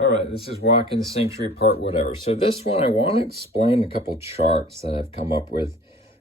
All right, this is walking the sanctuary part, whatever. So this one, I want to explain a couple charts that I've come up with.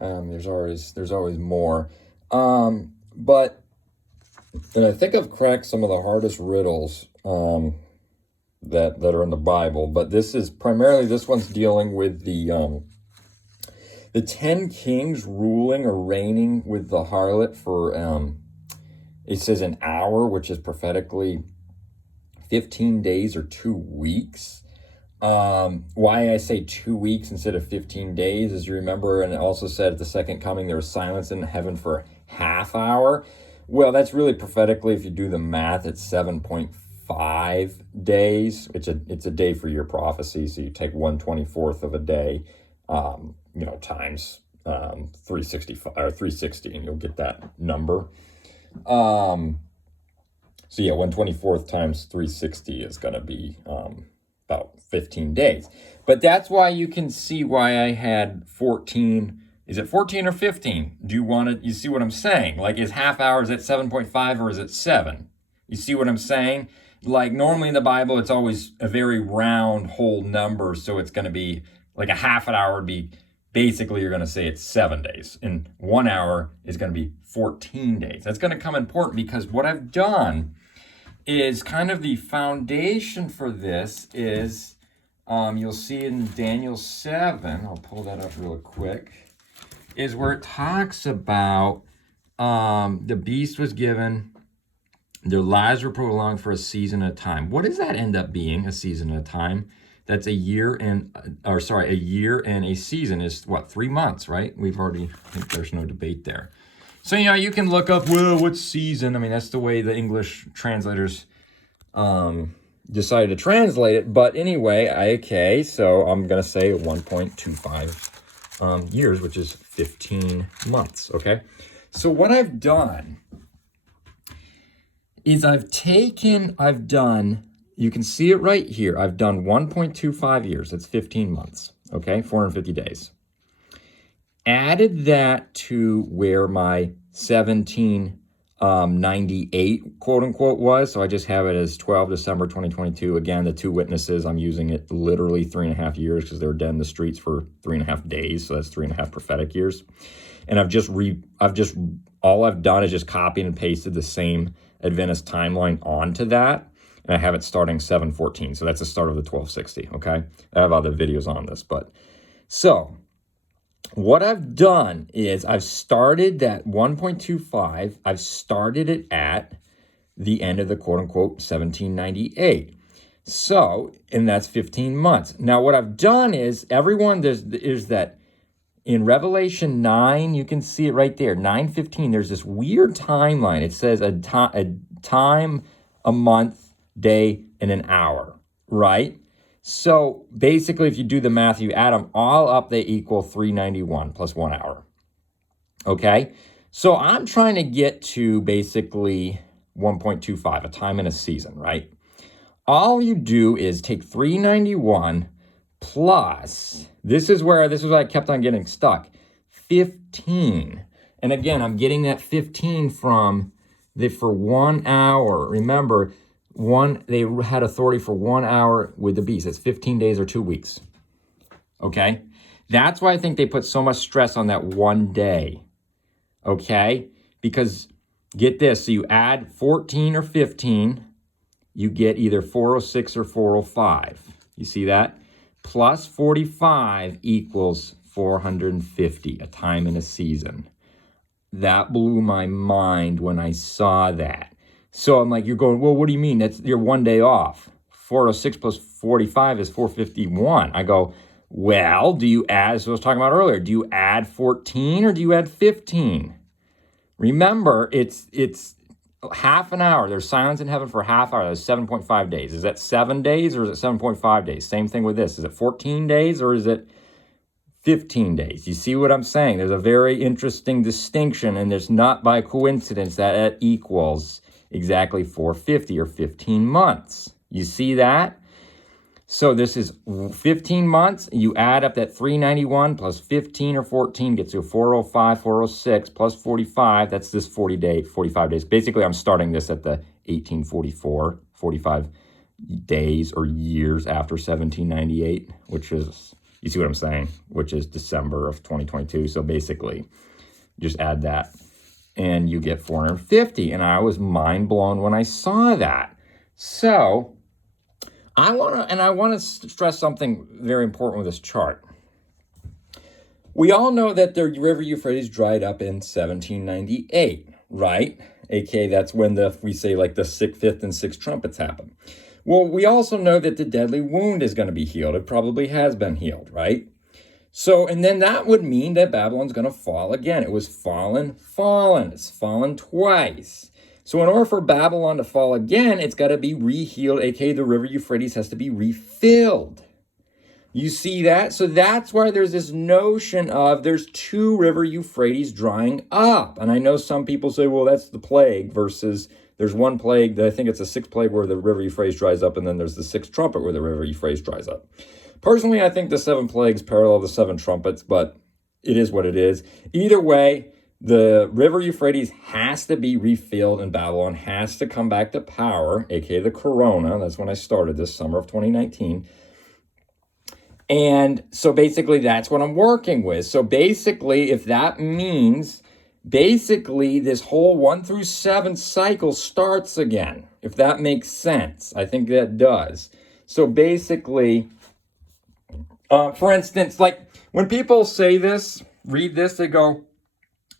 There's always more. But I think I've cracked some of the hardest riddles that are in the Bible. But this one's dealing with the 10 kings ruling or reigning with the harlot for, it says an hour, which is prophetically 15 days or 2 weeks. Why I say 2 weeks instead of 15 days is, you remember, and it also said at the second coming there was silence in heaven for half hour. Well, that's really prophetically, if you do the math, it's 7.5 days. It's a day for your prophecy. So you take 1/24 of a day, times 365 or 360, and you'll get that number. So yeah, 1/24 times 360 is going to be about 15 days. But that's why you can see why I had 14. Is it 14 or 15? You see what I'm saying? Like, is half hour, is it 7.5 or is it 7? You see what I'm saying? Like, normally in the Bible, it's always a very round whole number. So it's going to be like a half an hour would be, basically you're going to say it's 7 days. And 1 hour is going to be 14 days. That's going to come important because what I've done is kind of the foundation for this is, you'll see in Daniel 7, I'll pull that up real quick, is where it talks about the beast was given, their lives were prolonged for a season at a time. What does that end up being, a season at a time? That's a year and a season is what, 3 months, right? I think there's no debate there. So, you can look up, well, what season? I mean, that's the way the English translators decided to translate it. But anyway, so I'm going to say 1.25 years, which is 15 months, okay? So what I've done is you can see it right here. I've done 1.25 years. That's 15 months, okay? 450 days. Added that to where my 1798 quote unquote was. So I just have it as 12 December 2022. Again, the two witnesses, I'm using it literally 3.5 years because they were dead in the streets for 3.5 days. So that's 3.5 prophetic years. And all I've done is just copied and pasted the same Adventist timeline onto that. And I have it starting 7/14. So that's the start of the 1260. Okay. I have other videos on this, so what I've done is I've started that 1.25. I've started it at the end of the quote-unquote 1798. So, and that's 15 months. Now, what I've done is, is that in Revelation 9, you can see it right there, 9:15, there's this weird timeline. It says a time, a month, day, and an hour, right? So basically, if you do the math, you add them all up, they equal 391 plus 1 hour. Okay? So I'm trying to get to basically 1.25, a time in a season, right? All you do is take 391 plus, this is where I kept on getting stuck, 15. And again, I'm getting that 15 from for 1 hour. Remember, they had authority for 1 hour with the beast. It's 15 days or 2 weeks. Okay? That's why I think they put so much stress on that 1 day. Okay? Because, get this, so you add 14 or 15, you get either 406 or 405. You see that? Plus 45 equals 450, a time in a season. That blew my mind when I saw that. So I'm like, you're going, well, what do you mean? You're 1 day off. 406 plus 45 is 451. I go, well, do you add, as I was talking about earlier, do you add 14 or do you add 15? Remember, it's half an hour. There's silence in heaven for half hour. That's 7.5 days. Is that 7 days or is it 7.5 days? Same thing with this. Is it 14 days or is it 15 days? You see what I'm saying? There's a very interesting distinction, and there's not by coincidence that it equals exactly 450 or 15 months. You see that? So this is 15 months. You add up that 391 plus 15 or 14 gets you 405, 406 plus 45. That's this 45 days. Basically, I'm starting this at the 1844, 45 days or years after 1798, which is, you see what I'm saying, which is December of 2022. So basically, just add that and you get 450. And I was mind blown when I saw that. So I want to stress something very important with this chart. We all know that the river Euphrates dried up in 1798, right? AKA that's when we say like the fifth and sixth trumpets happen. Well, we also know that the deadly wound is going to be healed. It probably has been healed, right? So, and then that would mean that Babylon's going to fall again. It was fallen. It's fallen twice. So in order for Babylon to fall again, it's got to be rehealed, aka the river Euphrates has to be refilled. You see that? So that's why there's this notion of there's two river Euphrates drying up. And I know some people say, well, that's the plague versus there's one plague that I think it's the sixth plague where the river Euphrates dries up, and then there's the sixth trumpet where the river Euphrates dries up. Personally, I think the seven plagues parallel the seven trumpets, but it is what it is. Either way, the river Euphrates has to be refilled and Babylon has to come back to power, aka the corona. That's when I started this summer of 2019. And so basically that's what I'm working with. So basically, if that means basically this whole 1 through 7 cycle starts again, if that makes sense. I think that does. So basically, for instance, like when people say this, read this, they go,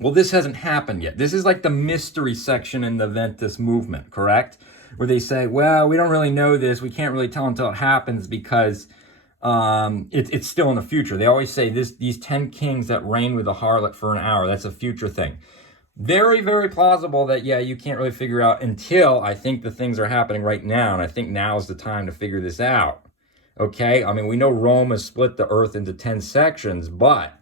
well, this hasn't happened yet. This is like the mystery section in the Ventus movement, correct? Where they say, well, we don't really know this. We can't really tell until it happens because it's still in the future. They always say these 10 kings that reign with a harlot for an hour. That's a future thing. Very, very plausible that, yeah, you can't really figure out until I think the things are happening right now. And I think now is the time to figure this out. Okay. I mean, we know Rome has split the earth into 10 sections, but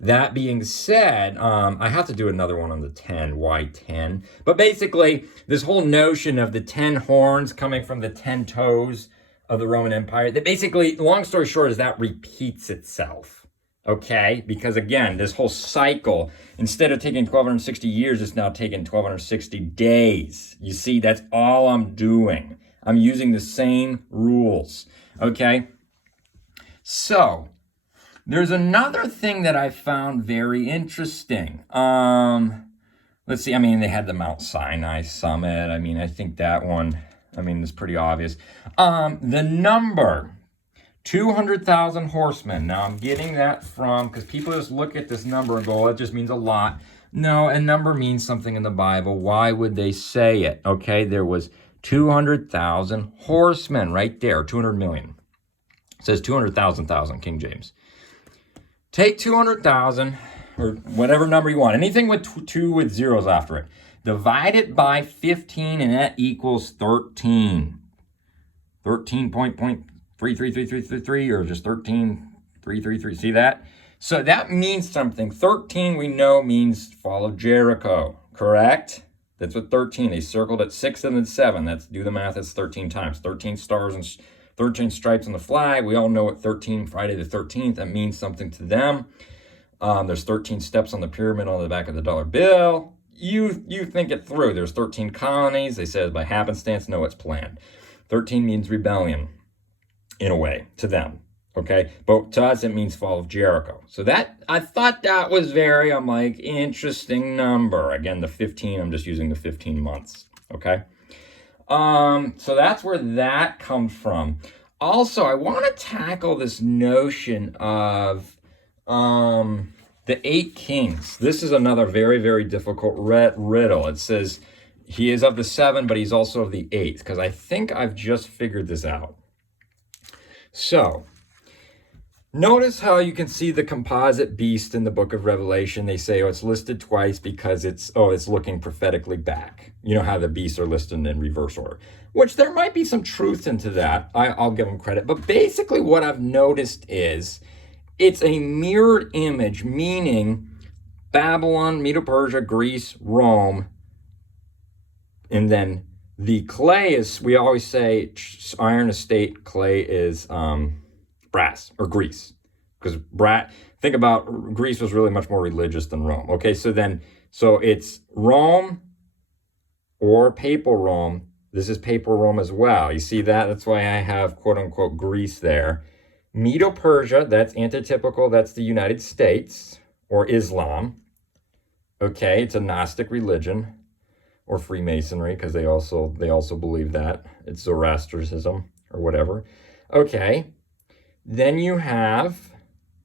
that being said, I have to do another one on the 10. Why 10? But basically, this whole notion of the 10 horns coming from the 10 toes of the Roman Empire, that basically, long story short, is that repeats itself, okay? Because again, this whole cycle, instead of taking 1,260 years, it's now taking 1,260 days. You see, that's all I'm doing. I'm using the same rules, okay? So, there's another thing that I found very interesting. Let's see, I mean, they had the Mount Sinai summit. I mean, I think that one, it's pretty obvious. The number, 200,000 horsemen. Now, I'm getting that from, because people just look at this number and go, oh, it just means a lot. No, a number means something in the Bible. Why would they say it? Okay, there was 200,000 horsemen right there, 200 million. It says 200,000, King James. Take 200,000, or whatever number you want, anything with two with zeros after it. Divide it by 15, and that equals 13. 13.33333, or just 13.333. See that? So that means something. 13 we know means fall of Jericho, correct? That's what 13. They circled at 6 and then 7. That's, do the math, that's 13 times. 13 stars and 13 stripes on the flag. We all know what 13, Friday the 13th, that means something to them. There's 13 steps on the pyramid on the back of the dollar bill. You think it through. There's 13 colonies. They said by happenstance, no, it's planned. 13 means rebellion, in a way, to them. Okay? But to us, it means fall of Jericho. So that, I thought that was very, interesting number. Again, the 15, I'm just using the 15 months. Okay? So that's where that comes from. Also, I want to tackle this notion of the 8 kings. This is another very, very difficult riddle. It says he is of the 7, but he's also of the 8th, because I think I've just figured this out. So, notice how you can see the composite beast in the book of Revelation. They say, oh, it's listed twice because it's looking prophetically back. You know how the beasts are listed in reverse order, which there might be some truth into that. I'll give them credit. But basically what I've noticed is it's a mirrored image, meaning Babylon, Medo-Persia, Greece, Rome, and then the clay is, we always say iron is state, clay is brass or grease. Because think about, Greece was really much more religious than Rome. Okay, so it's Rome or papal Rome This is Papal Rome as well. You see that? That's why I have quote-unquote Greece there. Medo-Persia, that's antitypical. That's the United States or Islam. Okay, it's a Gnostic religion or Freemasonry because they also believe that. It's Zoroastrianism or whatever. Okay, then you have...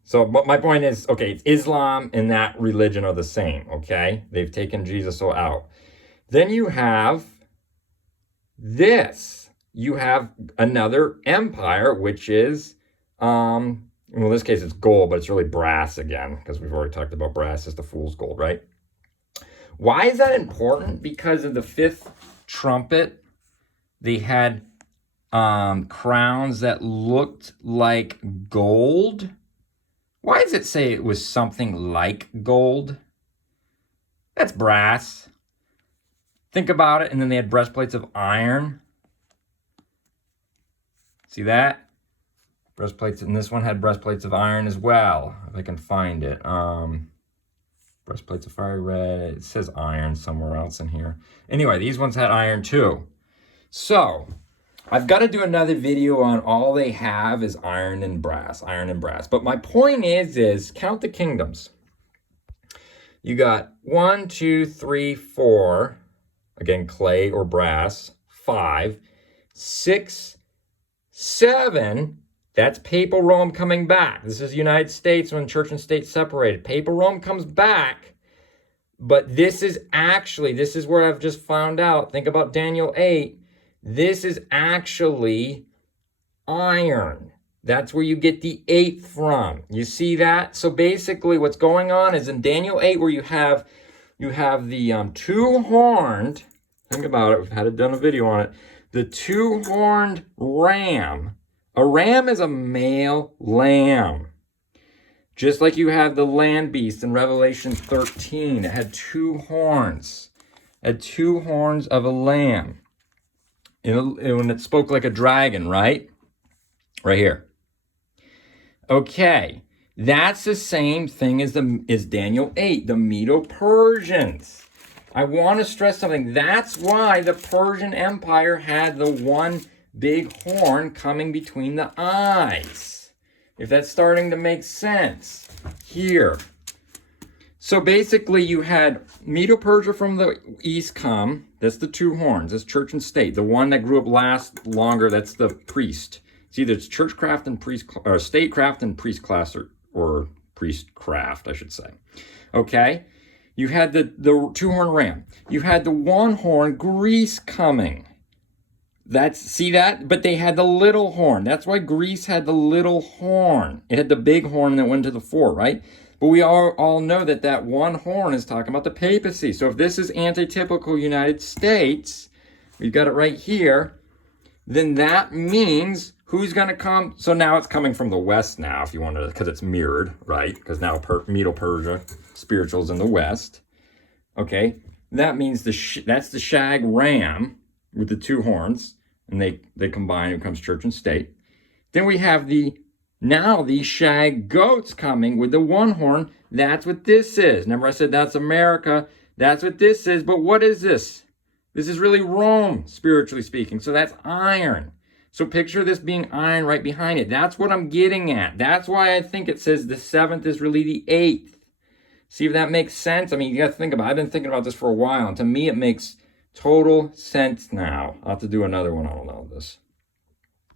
So but my point is, okay, it's Islam and that religion are the same, okay? They've taken Jesus out. Then you have this. You have another empire, which is, well, in this case it's gold, but it's really brass again, because we've already talked about brass as the fool's gold, right? Why is that important? Because of the fifth trumpet, they had crowns that looked like gold. Why does it say it was something like gold? That's brass. Think about it. And then they had breastplates of iron. See that? Breastplates, and this one had breastplates of iron as well, if I can find it. Breastplates of fiery red. It says iron somewhere else in here. Anyway, these ones had iron too. So I've got to do another video on all they have is iron and brass. But my point is count the kingdoms. You got 1, 2, 3, 4. Again, clay or brass. 5, 6, 7. That's Papal Rome coming back. This is the United States when church and state separated. Papal Rome comes back. But this is where I've just found out. Think about Daniel 8. This is actually iron. That's where you get the 8th from. You see that? So basically what's going on is in Daniel 8 where you have the two-horned, think about it, we've done a video on it, the two-horned ram. A ram is a male lamb. Just like you have the land beast in Revelation 13. It had 2 horns. It had 2 horns of a lamb. When it spoke like a dragon, right? Right here. Okay, that's the same thing as Daniel 8, the Medo-Persians. I want to stress something. That's why the Persian Empire had the one big horn coming between the eyes. If that's starting to make sense. Here. So basically you had Medo-Persia from the east come. That's the 2 horns. That's church and state. The one that grew up longer, that's the priest. It's either churchcraft and priest, or statecraft and priest class, or priestcraft, I should say. Okay? You had the 2-horn ram. You had the 1-horn Greece coming. See that? But they had the little horn. That's why Greece had the little horn. It had the big horn that went to the 4, right? But we all know that 1 horn is talking about the papacy. So if this is antitypical United States, we've got it right here, then that means who's going to come? So now it's coming from the west now, if you want to, because it's mirrored, right? Because now Medo-Persia, spiritual's in the west. Okay, that means that's the shag ram with the 2 horns, and they combine, it becomes church and state. Then we have now these shag goats coming with the 1 horn. That's what this is. Remember I said that's America. That's what this is. But what is this? This is really Rome, spiritually speaking. So that's iron. So picture this being iron right behind it. That's what I'm getting at. That's why I think it says the 7th is really the 8th. See if that makes sense? I mean, you got to think about it. I've been thinking about this for a while. And to me, it makes total sense now. I'll have to do another one on all this.